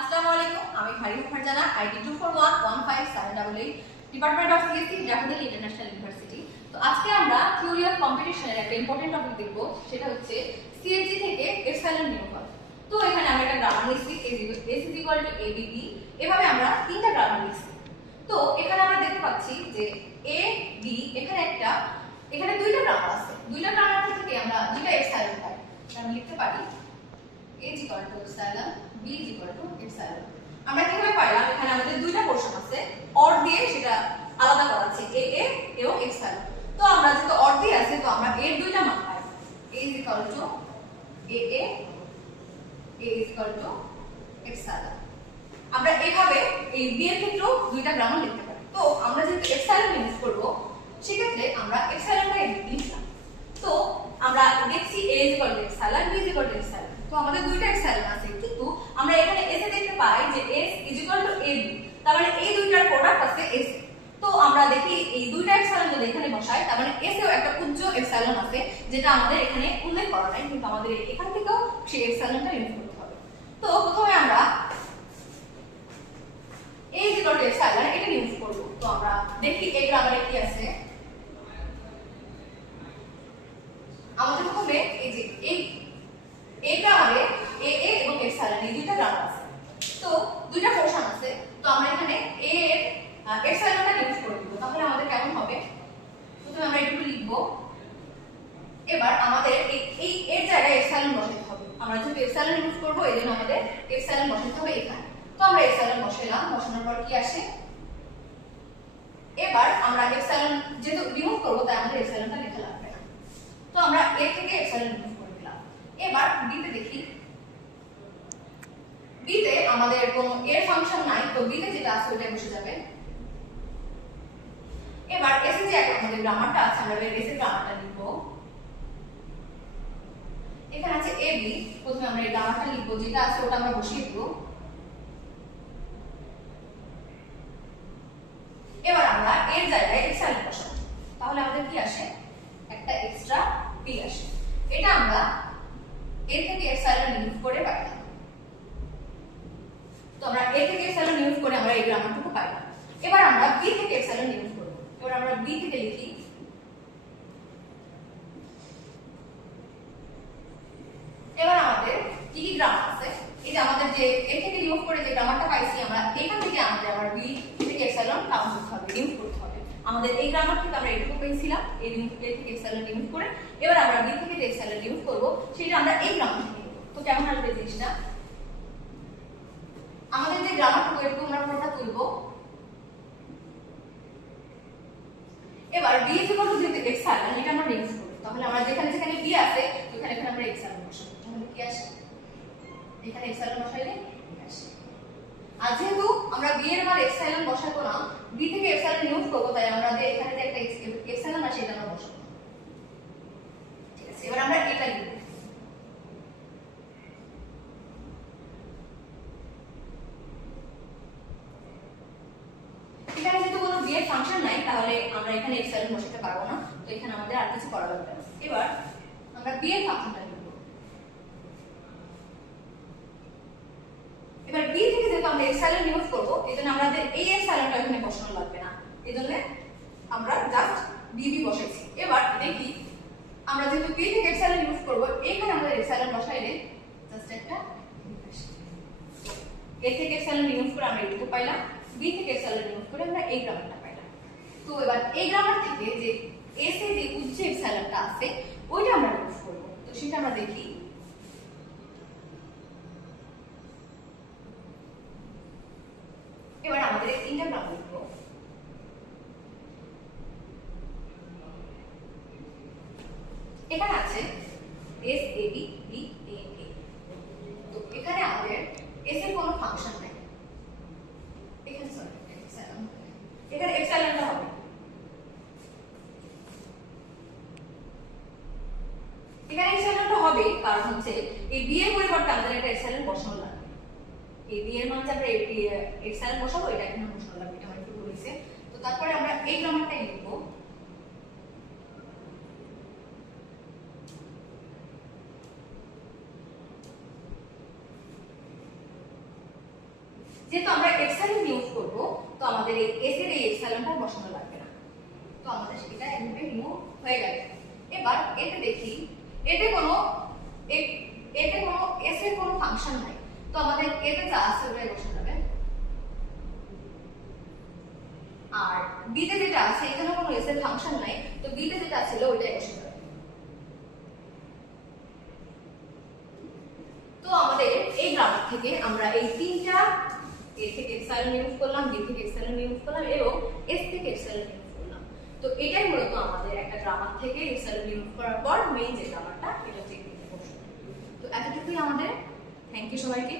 আসসালামু আলাইকুম, আমি Fariha Farzana, ID 241157888, department of CSC, Jahangir international university. তো আজকে আমরা থিওরি অফ কম্পিটিশনের একটা ইম্পর্টেন্ট টপিক দেখব, সেটা হচ্ছে সিএসজি থেকে এপসাইলন নিউটন। তো এখানে আমরা একটা গ্রামার লিখছি, S is equal to ABB, এভাবে আমরা তিনটা গ্রামার লিখছি। তো এখানে আমরা দেখতে পাচ্ছি যে A B এখানে দুইটা গ্রামার আছে, দুইটা গ্রামার থেকে আমরা দুইটা এপসাইলন পাই। আমরা লিখতে পারি A is equal to epsilon, B is equal to epsilon। আমরা কিভাবে পাইলাম? এখানে আমাদের দুইটা পোরশন আছে, অর দিয়ে সেটা আলাদা করা আছে, A A এবং epsilon। তো আমরা যেহেতু অর দিয়ে আছে, তো আমরা এর দুইটা মান পাই, A is equal to A A, A is equal to epsilon। আমরা এইভাবে এই B এর ক্ষেত্রেও দুইটা গ্রামার লিখতে পারি। তো আমরা যেহেতু epsilon ইউজ করব, সেক্ষেত্রে আমরা epsilonটা লিখলাম। তো আমরা দেখছি A is equal to epsilon, B is equal to epsilon। তো আমাদের দুইটা এপসাইলন আছে, কিন্তু আমরা এখানে এসে দেখতে পাই যে S is equal to AB, তার মানে এই দুইটার প্রোডাক্ট আছে S। তো আমরা দেখি এই দুইটা এপসাইলন যদি এখানে বসাই, তার মানে S এও একটা উচ্চ এপসাইলন আছে, যেটা আমাদের এখানে উল্লেখ করা নাই, কিন্তু আমাদের এখান থেকেও সেই এপসাইলনটা ইউজ করতে হবে। তো প্রথমে আমরা A is equal to epsilon এটা ইউজ করব। তো আমরা দেখি এই গ্রামারে কি আছে। আমাদের প্রথমে এই যে এই গ্রামারে A A এবং epsilon এই দুইটা গ্রামার আছে। তো দুইটা পোরশন আছে, তো আমরা এখানে A এর epsilonটা ইউজ করে দিব। তাহলে আমাদের কেমন হবে? প্রথমে আমরা এটুকু লিখব। এবার আমাদের এই এর জায়গায় epsilon বসাতে হবে। আমরা যেহেতু epsilon ইউজ করব, এজন্য আমাদের epsilon বসাতে হবে এখানে। তো আমরা epsilon বসাইলাম, বসানোর পর কি আসে? এবার আমরা epsilon যেহেতু রিমুভ করব, তাই আমাদের epsilonটা লেখা লাগবে না। তো আমরা A থেকে epsilon রিমুভ করে দিলাম। এবার B তে দেখি, B তে আমাদের কোনো এর ফাংশন নাই, তো B তে যেটা আছে ওটা বসে যাবে। এবার S এ যে আমাদের গ্রামারটা আছে, আমরা S এর গ্রামারটা লিখব। এখানে আছে AB, প্রথমে আমরা এই গ্রামারটা লিখব, যেটা আছে ওটা আমরা বসিয়ে দেব। এবার আমরা এর জায়গায় epsilon বসাবো। তাহলে আমাদের কি আসে? একটা এক্সট্রা B আসে। এটা আমরা A থেকে epsilon রিমুভ করে পাইলাম। তো আমরা A থেকে epsilon ইউজ করে আমরা এই গ্রামারটুকু পাইলাম। এবার আমরা B থেকে epsilon ইউজ করব। এবার আমরা B থেকে লিখি। এবার আমাদের কি কি গ্রামার আছে? এই যে আমাদের যে A থেকে ইউজ করে যে গ্রামারটা পাইছি, আমরা এখান থেকে আমাদের আবার B থেকে epsilon কাউন্ট করতে হবে, ইউজ করতে হবে। আমাদের এই গ্রামার থেকে আমরা এটুকু পেয়েছিলাম, A থেকে epsilon ইউজ করে। এবার আমরা B থেকে epsilon ইউজ করব, সেটা আমরা এই গ্রামার থেকে নেব। তো কেমন আসবে জিনিসটা? আমাদের যে গ্রামারটুকু এরকম আমরা পুরোটা তুলব। এবার B is equal to যেহেতু epsilon, এটা আমরা ইউজ করব। তাহলে আমরা যেখানে যেখানে B আছে, ওখানে এখানে আমরা epsilon বসাবো। তাহলে কি আসে? এখানে epsilon বসাইলে কি আসে? আর যেহেতু আমরা B এর মান epsilon বসাবো না, B থেকে epsilon ইউজ করব, তাই আমরা যে এখানে যে একটা epsilon আছে এটা আমরা বসাবো। ঠিক আছে, এবার আমরা এটা লিখব। এখানে যেহেতু কোনো B এর ফাংশন নাই, তাহলে আমরা এখানে epsilon বসাতে পারবো না, তো এখানে আমাদের আর কিছু করা লাগবে না। এবার আমরা B এর ফাংশনটা লিখব। এবার B থেকে যেহেতু আমরা epsilon ইউজ করব, এজন্য আমাদের এই epsilonটা এখানে বসানো লাগবে না, এজন্য আমরা জাস্ট BB বসাইছি। এবার দেখি আমরা যেহেতু B থেকে epsilon ইউজ করব, এখানে আমরা epsilon বসাইলে জাস্ট একটা A থেকে epsilon ইউজ করে আমরা এটুকু পাইলাম, B থেকে epsilon ইউজ করে আমরা এই গ্রামারটা পাইলাম। তো এবার এই গ্রামার থেকে যে S এ যে উচ্চ epsilonটা আছে, ওইটা আমরা ইউজ করব। তো সেটা আমরা দেখি। এবার আমাদের এই তিনটা গ্রামার লিখব। এখানে আছে S A B B A A। তো এখানে আমাদের S এর কোনো ফাংশন নাই, এখানে সরি epsilon, এখানে epsilonটা হবে। এখানে epsilonটা হবে কারণ হচ্ছে এই B এর পরিবর্তে আমাদের একটা epsilon বসানো লাগবে। এই B এর মান যে আমরা epsilon বসাবো, এটা এখানে বসানো লাগবে, এটা আমার একটু বলেছে। তো তারপরে আমরা এই গ্রামারটাই লিখব। যেহেতু আমরা এপসাইলন ইউজ করব, তো আমাদের এই এস এর এই এপসাইলনটা বসানো লাগবে না। তো আমাদের সেটা এভাবে রিমুভ হয়ে গেল। এবার এতে দেখি, এতে কোনো এস এর কোনো ফাংশন নাই, তো আমাদের এতে যা আছে ওটাই বসানো যাবে। আর বি তে যেটা আছে, এখানে কোনো এস এর ফাংশন নাই, তো বি তে যেটা ছিল ওইটাই বসানো যাবে। তো আমাদের এই গ্রামার থেকে আমরা এই তিনটা, এ থেকে এপসাইলন ইউজ করলাম, বি থেকে এপসাইলন ইউজ করলাম এবং এস থেকে এপসাইলন ইউজ করলাম। তো এটাই মূলত আমাদের একটা গ্রামার থেকে এপসাইলন ইউজ করার পর মেইন যে গ্রামারটা, এটা হচ্ছে। তো এতটুকুই আমাদের। থ্যাংক ইউ সবাইকে।